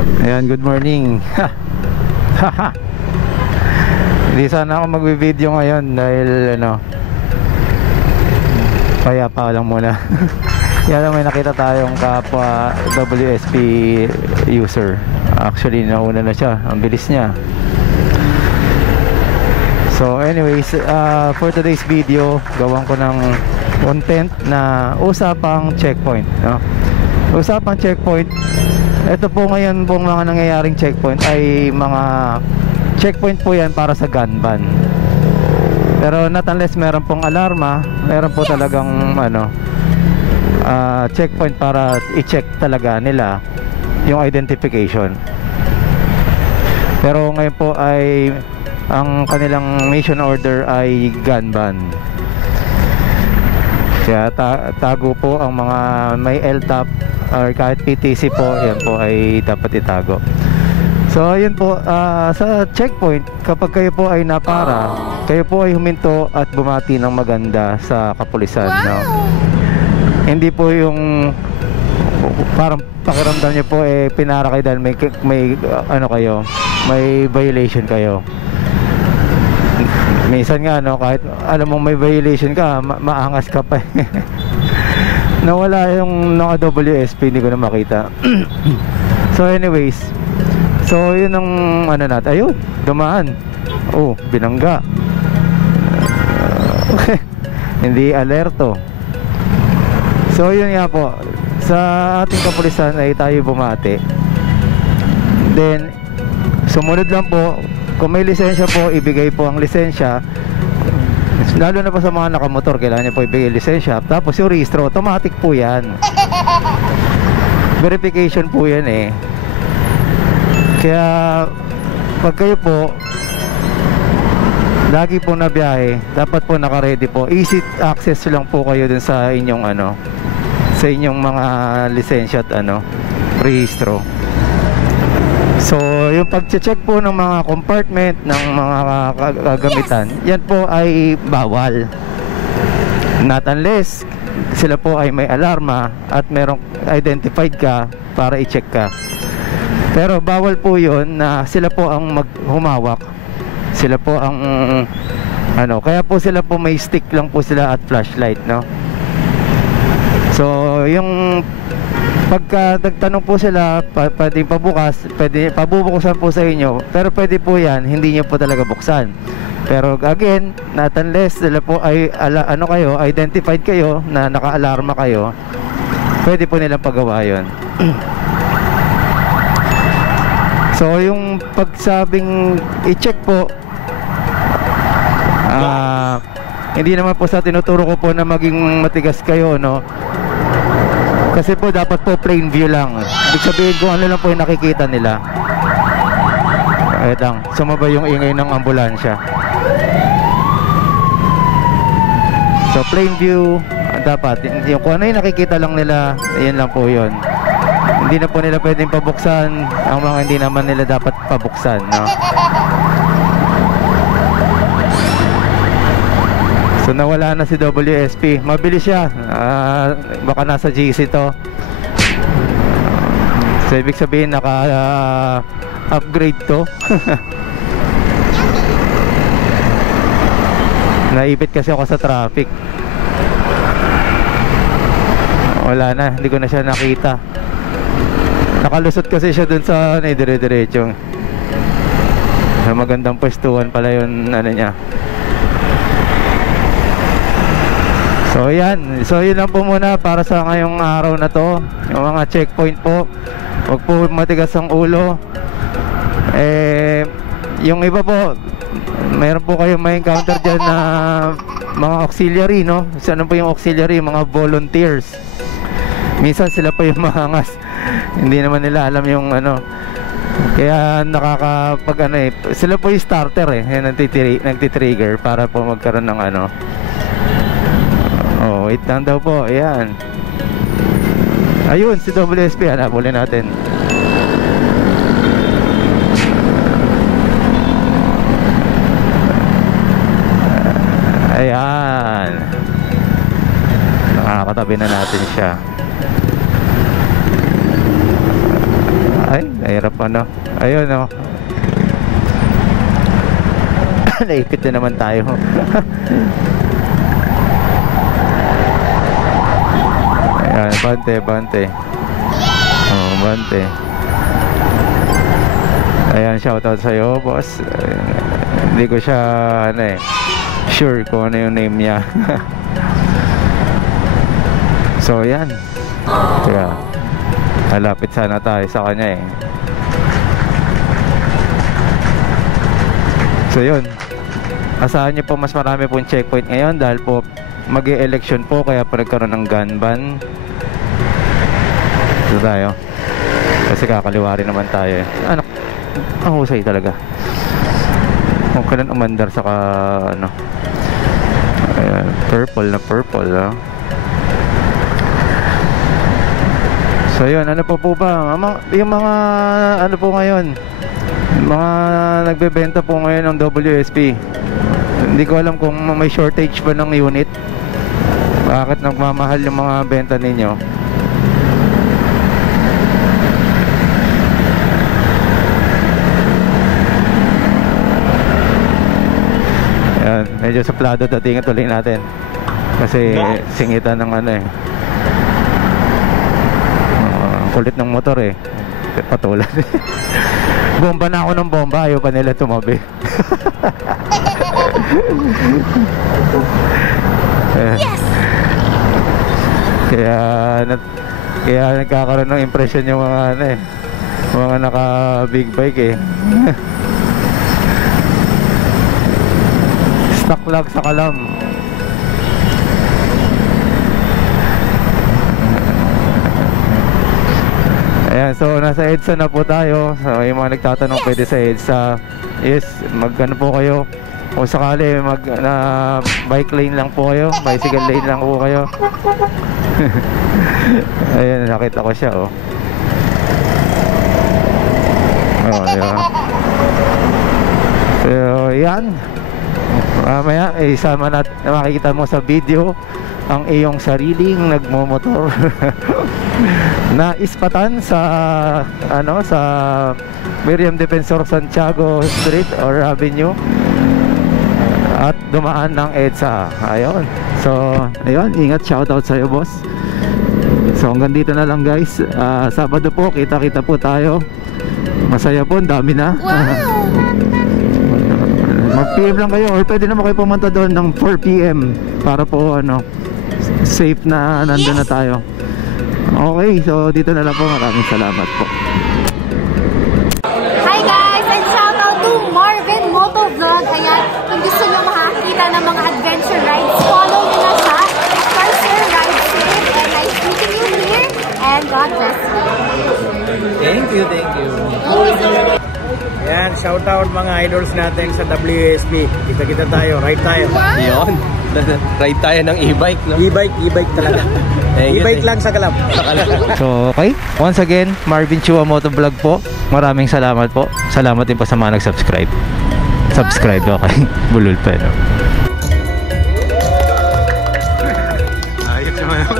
Ayan, good morning. Hindi sana ako magbi-video ngayon dahil payapa lang muna. Yan lang, may nakita tayong kapwa WSP user. Actually, nauna na siya. Ang bilis niya. So anyways, for today's video, gawan ko ng content na usapang checkpoint, no? Usapang checkpoint. Ito po ngayon pong mga nangyayaring checkpoint ay mga checkpoint po yan para sa gun ban. Pero not unless meron pong alarma, meron po talagang checkpoint para i-check talaga nila yung identification. Pero ngayon po ay ang kanilang mission order ay gun ban. Kaya tago po ang mga may LTAP or kahit PTC po, yan po ay dapat itago. So yun po, sa checkpoint, kapag kayo po ay napara, kayo po ay huminto at bumati ng maganda sa kapulisan, no? Hindi po yung parang pakiramdam niyo po pinara kayo dahil may kayo, may violation kayo. Minsan nga kahit alam mong may violation ka, maangas ka pa. Nawala yung WSP, hindi ko na makita. So anyways, so yun ang natin. Ayun, dumaan. Oh, binangga. Hindi alerto. So yun nga po, sa ating kapulisan ay tayo bumati. Then sumunod lang po, kung may lisensya po, ibigay po ang lisensya. Lalo na pa sa mga nakamotor, kailangan niya po ibigay lisensya. Tapos yung registro, automatic po yan. Verification po yan Kaya pag kayo po lagi po na biyahe, dapat po naka-ready po. Easy access lang po kayo dun sa inyong sa inyong mga lisensya at registro. So yung pag-check po ng mga compartment ng mga kagamitan, yan po ay bawal. Not unless sila po ay may alarma at merong identified ka para i-check ka. Pero bawal po yun na sila po ang humawak. Sila po ang kaya po sila po may stick lang po sila at flashlight, no? So yung pagka nagtanong po sila, pwede pabukas, pwede pabubukasan po sa inyo, pero pwede po yan, hindi nyo po talaga buksan. Pero again, not unless sila po ay kayo, identified kayo na naka-alarma kayo, pwede po nilang pagawa yun. So yung pagsabing i-check po, hindi naman po sa tinuturo ko po na maging matigas kayo, no? Kasi po dapat po plain view lang. Ibig sabihin kung ano lang po yung nakikita nila. Lang, sumabay yung ingay ng ambulansya. So plain view dapat. Yung kung ano yung nakikita lang nila, yun lang po yun. Hindi na po nila pwedeng pabuksan ang mga hindi naman nila dapat pabuksan, no? So nawala na si WSP. Mabilis siya. Baka nasa GC to. So ibig sabihin naka-upgrade to. Naipit kasi ako sa traffic. Wala na, hindi ko na siya nakita. Nakalusot kasi siya dun sa dire-diretsong. Magandang pwestuhan pala yun niya. So yan, so yun lang po muna para sa ngayong araw na to. Yung mga checkpoint po, huwag po matigas ang ulo. Yung iba po, mayroon po kayong may encounter dyan na mga auxiliary, no? Saan po yung auxiliary? Mga volunteers. Minsan sila po yung mahangas. Hindi naman nila alam yung kaya nakakapag sila po yung starter yung nagtitrigger para po magkaroon ng wait lang daw po, ayan. Ayun, si WSP, hanapulin natin. Ayan. Nakakatabi na natin siya. Ay, nahirap ano. Ayun oh. Naipit na naman tayo. Ayan, bante, bante. Oh, bante. Ayan, shoutout sa'yo, boss. Hindi ko siya, ano eh, sure kung ano yung name niya. So, ayan. Kaya, malapit sana tayo sa kanya eh. So, yun. Asahan nyo po mas marami pong checkpoint ngayon dahil po mag-e-election po kaya pa nagkaroon ng gun ban. Ito tayo. Kasi kakaliwa rin naman tayo eh. Ano? Ang husay talaga. Kung kailan umandar saka ano. Ayan, purple na purple ah. So yun, ano po ba? Yung mga ano po ngayon, mga nagbebenta po ngayon ng WSP. Hindi ko alam kung may shortage ba ng unit. Bakit nagmamahal yung mga benta ninyo? Ayan, medyo suplado dating tuloy natin. Kasi singitan ng ano eh. Kulit ng motor eh. Patulan. Bomba na ako ng bomba, ayaw pa nila tumabi. Yes! Kaya nagkakaroon ng impression yung mga ano eh, mga naka big bike eh. Stuck lang sa kalam. Ayan, so nasa EDSA na po tayo. So yung mga nagtatanong pwede sa EDSA, yes, mag-ano po kayo. Kung sakali bike lane lang po kayo, bicycle lane lang po kayo. Ayan, nakita ko siya oh. Oh, yeah. So yan. Mamaya isama natin, makikita mo sa video ang iyong sariling nagmomotor na ispatan sa ano, sa Miriam Defensor Santiago Street or Avenue at dumaan ng EDSA. Ayun. So, ayun, ingat, shoutout sa iyo, boss. So, hanggang dito na lang, guys. Sabado po, kita-kita po tayo. Masaya po, dami na. Wow! Mag-PM lang kayo or pwede naman kayo pumunta doon ng 4 PM para po ano, safe na nandun na tayo. Okay, so dito na lang po. Maraming salamat po. Hi guys, and shout out to Marvin Motovlog. Ayan, kung gusto nyo makakita ng mga adventure rides, follow nyo na siya. Sir, ride safe and nice meeting you here. And God bless you. Thank you, thank you. Yan, shout out mga idols natin sa WSP. Kita-kita tayo, ride tayo. Wow! Yun. Ride tayo ng e-bike, no? E-bike talaga. E-bike lang sa Calab. So, okay. Once again, Marvin Chua Motovlog po. Maraming salamat po. Salamat din po sa mga nag-subscribe. Subscribe, okay. Bulol pa, no? Ayos naman ako.